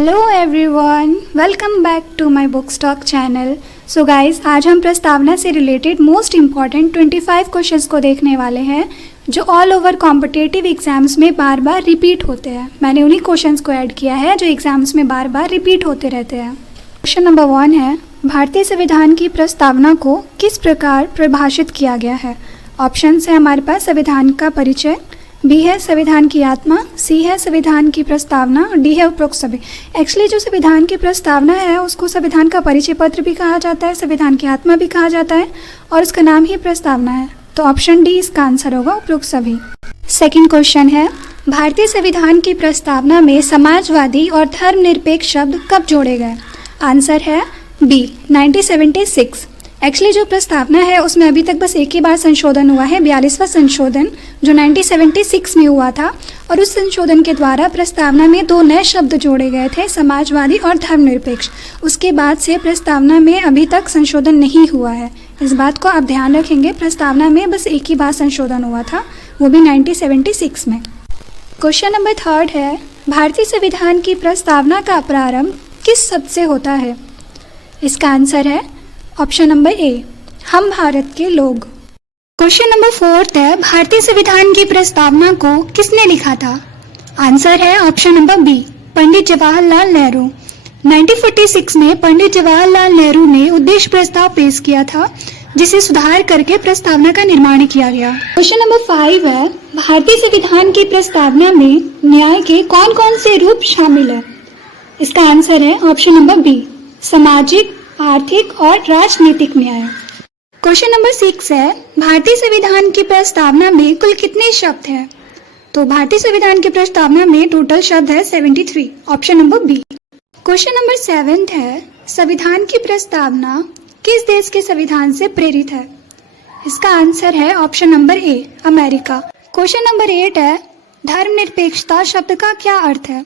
Hello everyone, welcome back to my book stock channel. So guys, आज हम प्रस्तावना से रिलेटेड मोस्ट इम्पॉर्टेंट 25 क्वेश्चंस को देखने वाले हैं जो ऑल ओवर कॉम्पिटिटिव एग्जाम्स में बार बार रिपीट होते हैं। मैंने उन्हीं क्वेश्चंस को ऐड किया है जो एग्जाम्स में बार बार रिपीट होते रहते हैं। क्वेश्चन नंबर 1 है, भारतीय संविधान की प्रस्तावना को किस प्रकार परिभाषित किया गया है। ऑप्शंस है हमारे पास संविधान का परिचय, बी है संविधान की आत्मा, सी है संविधान की प्रस्तावना और डी है उपरोक्त सभी। एक्चुअली जो संविधान की प्रस्तावना है उसको संविधान का परिचय पत्र भी कहा जाता है, संविधान की आत्मा भी कहा जाता है और उसका नाम ही प्रस्तावना है। तो ऑप्शन डी इसका आंसर होगा, उपरोक्त सभी। सेकंड क्वेश्चन है, भारतीय संविधान की प्रस्तावना में समाजवादी और धर्मनिरपेक्ष शब्द कब जोड़े गए। आंसर है बी 1976। एक्चुअली जो प्रस्तावना है उसमें अभी तक बस एक ही बार संशोधन हुआ है, 42वां संशोधन जो 1976 में हुआ था। और उस संशोधन के द्वारा प्रस्तावना में 2 नए शब्द जोड़े गए थे, समाजवादी और धर्मनिरपेक्ष। उसके बाद से प्रस्तावना में अभी तक संशोधन नहीं हुआ है। इस बात को आप ध्यान रखेंगे, प्रस्तावना में बस एक ही बार संशोधन हुआ था, वो भी 1976 में। क्वेश्चन नंबर 3 है, भारतीय संविधान की प्रस्तावना का प्रारंभ किस शब्द से होता है। इसका आंसर है ऑप्शन नंबर ए, हम भारत के लोग। क्वेश्चन नंबर 4 है, भारतीय संविधान की प्रस्तावना को किसने लिखा था। आंसर है option number B, Pandit Jawaharlal Nehru. 1946 में पंडित जवाहरलाल नेहरू ने उद्देश्य प्रस्ताव पेश किया था जिसे सुधार करके प्रस्तावना का निर्माण किया गया। क्वेश्चन नंबर 5 है, भारतीय संविधान की प्रस्तावना में न्याय के कौन कौन से रूप शामिल है। इसका आंसर है ऑप्शन नंबर बी, सामाजिक, आर्थिक और राजनीतिक न्याय। क्वेश्चन नंबर 6 है, भारतीय संविधान की प्रस्तावना में कुल कितने शब्द हैं। तो भारतीय संविधान की प्रस्तावना में टोटल शब्द है 73, option number B. Question number 7 है, संविधान की प्रस्तावना किस देश के संविधान से प्रेरित है। इसका आंसर है ऑप्शन नंबर ए, अमेरिका। क्वेश्चन नंबर 8 है, धर्मनिरपेक्षता शब्द का क्या अर्थ है।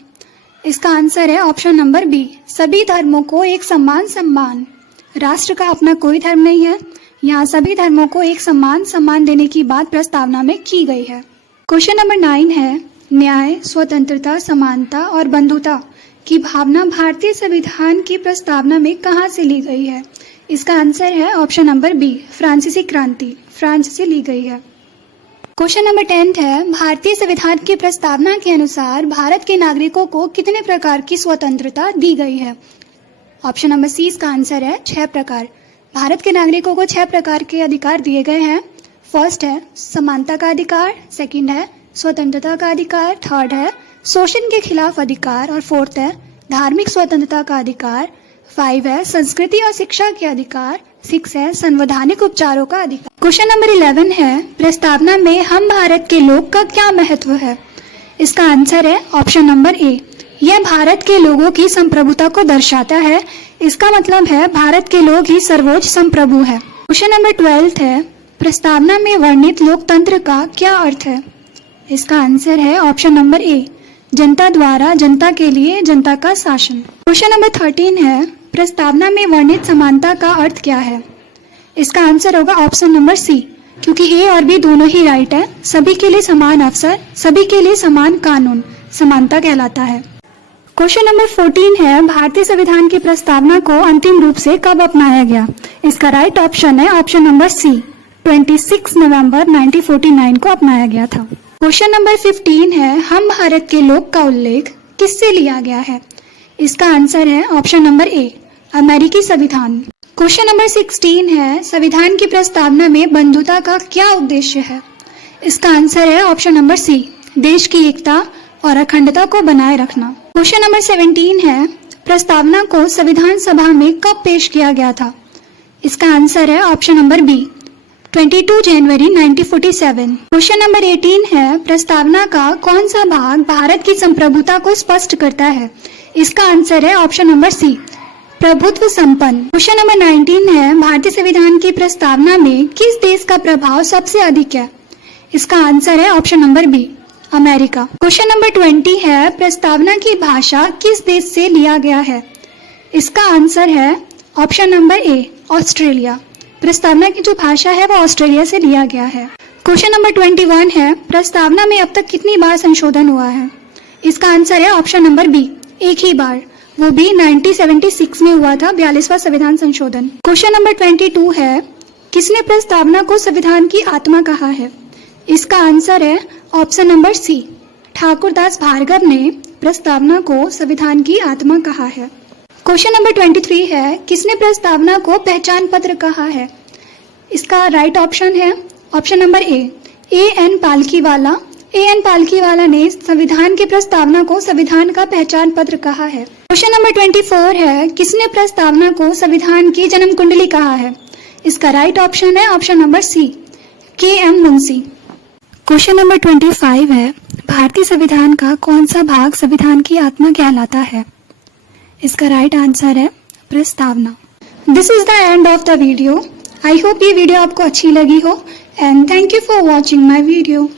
इसका आंसर है ऑप्शन नंबर बी, सभी धर्मों को एक समान सम्मान। राष्ट्र का अपना कोई धर्म नहीं है, यहाँ सभी धर्मों को एक समान सम्मान देने की बात प्रस्तावना में की गई है। क्वेश्चन नंबर 9 है, न्याय, स्वतंत्रता, समानता और बंधुता की भावना भारतीय संविधान की प्रस्तावना में कहाँ से ली गई है। इसका आंसर है ऑप्शन नंबर बी, फ्रांसीसी क्रांति, फ्रांस से ली गई है। क्वेश्चन नंबर 10 है, भारतीय संविधान की प्रस्तावना के अनुसार भारत के नागरिकों को कितने प्रकार की स्वतंत्रता दी गई है। ऑप्शन नंबर सी इसका आंसर है 6 प्रकार। भारत के नागरिकों को 6 प्रकार के अधिकार दिए गए हैं। फर्स्ट है समानता का अधिकार, सेकंड है स्वतंत्रता का अधिकार, थर्ड है शोषण के खिलाफ अधिकार और फोर्थ है धार्मिक स्वतंत्रता का अधिकार, 5 है संस्कृति और शिक्षा के अधिकार, 6 है संवैधानिक उपचारों का अधिकार। क्वेश्चन नंबर 11 है, प्रस्तावना में हम भारत के लोग का क्या महत्व है। इसका आंसर है ऑप्शन नंबर ए, यह भारत के लोगों की संप्रभुता को दर्शाता है। इसका मतलब है भारत के लोग ही सर्वोच्च संप्रभु है। क्वेश्चन नंबर 12 है, प्रस्तावना में वर्णित लोकतंत्र का क्या अर्थ है। इसका आंसर है ऑप्शन नंबर ए, जनता द्वारा जनता के लिए जनता का शासन। क्वेश्चन नंबर 13 है, प्रस्तावना में वर्णित समानता का अर्थ क्या है। इसका आंसर होगा ऑप्शन नंबर सी, क्योंकि ए और बी दोनों ही राइट है। सभी के लिए समान अवसर, सभी के लिए समान कानून समानता कहलाता है। क्वेश्चन नंबर 14 है, भारतीय संविधान की प्रस्तावना को अंतिम रूप से कब अपनाया गया। इसका राइट ऑप्शन है ऑप्शन नंबर सी, 26 नवंबर 1949 को अपनाया गया था। क्वेश्चन नंबर 15 है, हम भारत के लोग का उल्लेख किससे लिया गया है। इसका आंसर है ऑप्शन नंबर ए, अमेरिकी संविधान। क्वेश्चन नंबर 16 है, संविधान की प्रस्तावना में बंधुता का क्या उद्देश्य है। इसका आंसर है ऑप्शन नंबर सी, देश की एकता और अखंडता को बनाए रखना। क्वेश्चन नंबर 17 है, प्रस्तावना को संविधान सभा में कब पेश किया गया था। इसका आंसर है ऑप्शन नंबर बी, 22 जनवरी 1947। क्वेश्चन नंबर 18 है, प्रस्तावना का कौन सा भाग भारत की संप्रभुता को स्पष्ट करता है। इसका आंसर है ऑप्शन नंबर सी, प्रभुत्व संपन्न। क्वेश्चन नंबर 19 है, भारतीय संविधान की प्रस्तावना में किस देश का प्रभाव सबसे अधिक है। इसका आंसर है option number B, America. Question number 20 है, प्रस्तावना की भाषा किस देश से लिया गया है। इसका आंसर है ऑप्शन नंबर ए, ऑस्ट्रेलिया। प्रस्तावना की जो भाषा है वो ऑस्ट्रेलिया से लिया गया है। क्वेश्चन नंबर 21 है, प्रस्तावना में अब तक कितनी बार संशोधन हुआ है। इसका आंसर है ऑप्शन नंबर बी, एक ही बार। वो भी 1976 में हुआ था, 42वां संविधान संशोधन। क्वेश्चन नंबर 22 है, किसने प्रस्तावना को संविधान की आत्मा कहा है? इसका आंसर है option number C, Thakurdas Bhargava ने प्रस्तावना को संविधान की आत्मा कहा है। क्वेश्चन नंबर 23 है, किसने प्रस्तावना को पहचान पत्र कहा है? इसका राइट ऑप्शन है option number A N Palkhivala. N Palkhivala ने संविधान की प्रस्तावना को संविधान का पहचान पत्र कहा है। क्वेश्चन नंबर 24 है, किसने प्रस्तावना को संविधान की जन्म कुंडली कहा है? इसका राइट ऑप्शन है option number C, K M. Munshi. Question number 25 है, भारतीय संविधान का कौन सा भाग संविधान की आत्मा कहलाता है? इसका राइट आंसर है प्रस्तावना। This is the end of the video. I hope ये वीडियो आपको अच्छी लगी हो and thank you for watching my video.